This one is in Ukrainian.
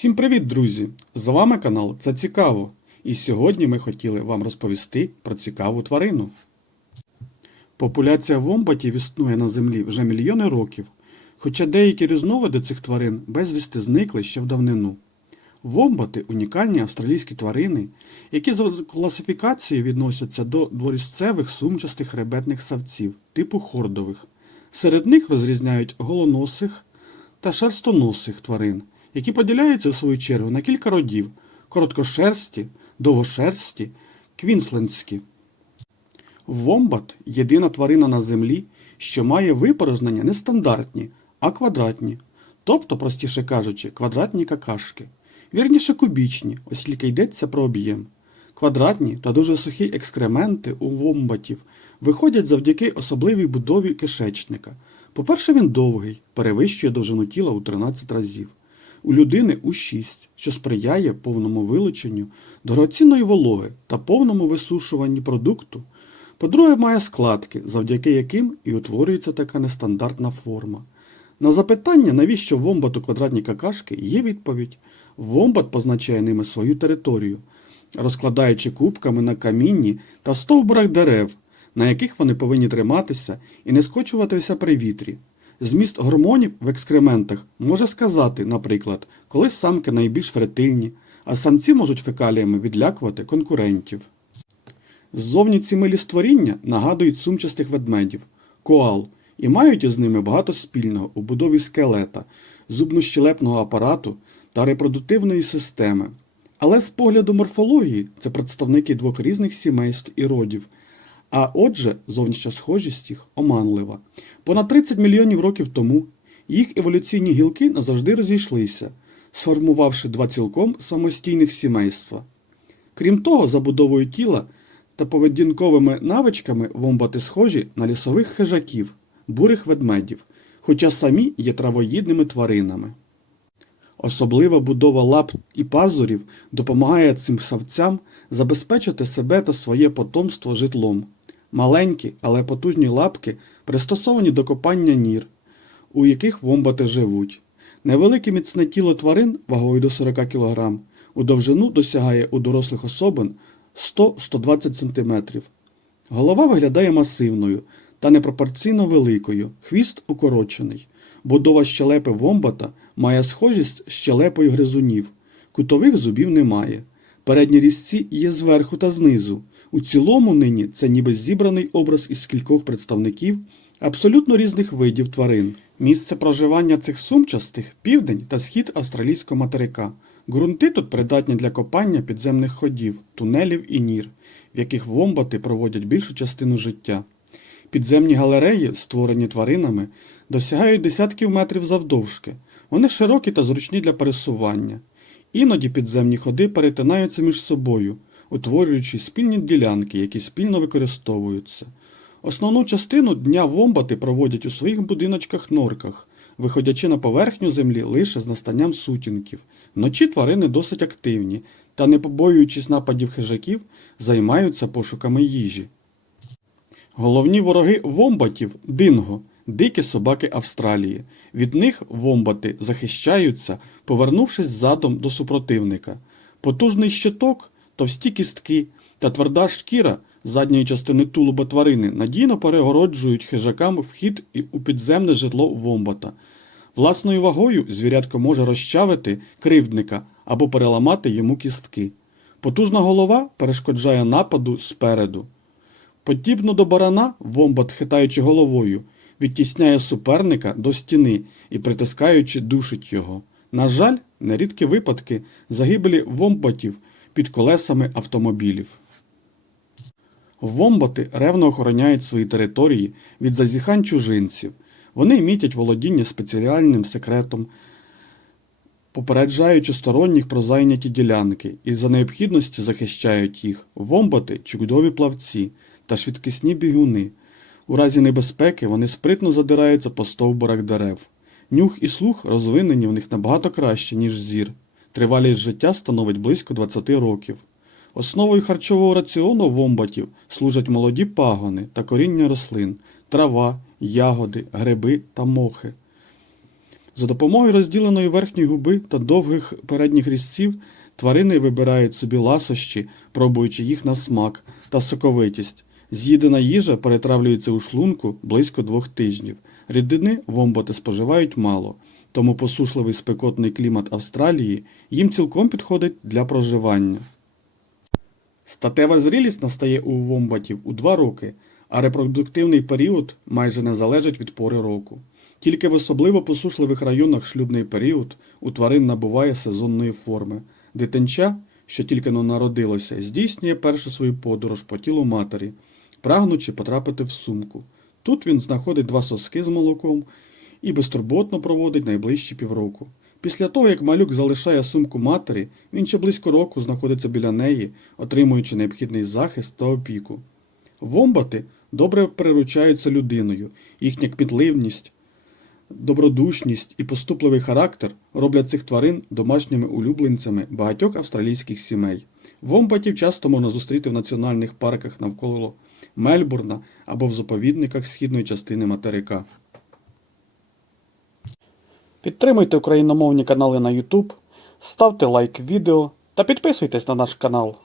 Всім привіт, друзі! З вами канал Це Цікаво. І сьогодні ми хотіли вам розповісти про цікаву тварину. Популяція вомбатів існує на землі вже мільйони років, хоча деякі різновиди цих тварин безвісти зникли ще в давнину. Вомбати унікальні австралійські тварини, які за класифікацією відносяться до дворізцевих сумчастих хребетних савців типу хордових. Серед них розрізняють голоносих та шерстоносих тварин, які поділяються в свою чергу на кілька родів короткошерсті, довгошерсті, квінслендські. Вомбат єдина тварина на землі, що має випорожнення не стандартні, а квадратні, тобто, простіше кажучи, квадратні какашки. Вірніше кубічні, оскільки йдеться про об'єм. Квадратні та дуже сухі екскременти у вомбатів виходять завдяки особливій будові кишечника. По-перше, він довгий, перевищує довжину тіла у 13 разів. У людини у 6, що сприяє повному вилученню дорогоцінної вологи та повному висушуванні продукту. По-друге, має складки, завдяки яким і утворюється така нестандартна форма. На запитання, навіщо вомбату квадратні какашки, є відповідь. Вомбат позначає ними свою територію, розкладаючи кубками на камінні та стовбурах дерев, на яких вони повинні триматися і не скочуватися при вітрі. Зміст гормонів в екскрементах може сказати, наприклад, коли самки найбільш фертильні, а самці можуть фекаліями відлякувати конкурентів. Ззовні ці милі створіння нагадують сумчастих ведмедів, коал, і мають із ними багато спільного у будові скелета, зубно-щелепного апарату та репродуктивної системи. Але з погляду морфології це представники двох різних сімейств і родів. А отже, зовнішня схожість їх оманлива. Понад 30 мільйонів років тому їх еволюційні гілки назавжди розійшлися, сформувавши два цілком самостійних сімейства. Крім того, забудовою тіла та поведінковими навичками вомбати схожі на лісових хижаків, бурих ведмедів, хоча самі є травоїдними тваринами. Особлива будова лап і пазурів допомагає цим савцям забезпечити себе та своє потомство житлом. Маленькі, але потужні лапки пристосовані до копання нір, у яких вомбати живуть. Невелике міцне тіло тварин вагою до 40 кг у довжину досягає у дорослих особин 100-120 см. Голова виглядає масивною та непропорційно великою, хвіст укорочений. Будова щелепи вомбата має схожість з щелепою гризунів. Кутових зубів немає. Передні різці є зверху та знизу. У цілому нині це ніби зібраний образ із кількох представників абсолютно різних видів тварин. Місце проживання цих сумчастих південь та схід австралійського материка. Ґрунти тут придатні для копання підземних ходів, тунелів і нір, в яких вомбати проводять більшу частину життя. Підземні галереї, створені тваринами, досягають десятків метрів завдовжки. Вони широкі та зручні для пересування. Іноді підземні ходи перетинаються між собою, утворюючи спільні ділянки, які спільно використовуються. Основну частину дня вомбати проводять у своїх будиночках-норках, виходячи на поверхню землі лише з настанням сутінків. Вночі тварини досить активні та, не побоюючись нападів хижаків, займаються пошуками їжі. Головні вороги вомбатів динго, дикі собаки Австралії. Від них вомбати захищаються, повернувшись задом до супротивника. Потужний щиток, товсті кістки та тверда шкіра задньої частини тулуба тварини надійно перегороджують хижакам вхід у підземне житло вомбата. Власною вагою звірятко може розчавити кривдника або переламати йому кістки. Потужна голова перешкоджає нападу спереду. Подібно до барана, вомбат, хитаючи головою, відтісняє суперника до стіни і, притискаючи, душить його. На жаль, нерідкі випадки загибелі вомбатів під колесами автомобілів. Вомбати ревно охороняють свої території від зазіхань чужинців. Вони мітять володіння спеціальним секретом, попереджаючи сторонніх про зайняті ділянки і за необхідності захищають їх. Вомбати чудові плавці та швидкісні бігуни. У разі небезпеки вони спритно задираються по стовбурах дерев. Нюх і слух розвинені в них набагато краще, ніж зір. Тривалість життя становить близько 20 років. Основою харчового раціону вомбатів служать молоді пагони та коріння рослин, трава, ягоди, гриби та мохи. За допомогою розділеної верхньої губи та довгих передніх різців тварини вибирають собі ласощі, пробуючи їх на смак та соковитість. З'їдена їжа перетравлюється у шлунку близько двох тижнів. Рідини вомботи споживають мало, тому посушливий спекотний клімат Австралії їм цілком підходить для проживання. Статева зрілість настає у вомбатів у 2 роки, а репродуктивний період майже не залежить від пори року. Тільки в особливо посушливих районах шлюбний період у тварин набуває сезонної форми. Дитинча, що тільки но народилося, здійснює першу свою подорож по тілу матері, прагнучи потрапити в сумку. Тут він знаходить два соски з молоком і безтурботно проводить найближчі півроку. Після того, як малюк залишає сумку матері, він ще близько року знаходиться біля неї, отримуючи необхідний захист та опіку. Вомбати добре приручаються людиною, їхня кмітливність, добродушність і поступливий характер роблять цих тварин домашніми улюбленцями багатьох австралійських сімей. Вомбатів часто можна зустріти в національних парках навколо Мельбурна або в заповідниках східної частини материка. Підтримуйте україномовні канали на YouTube, ставте лайк відео та підписуйтесь на наш канал.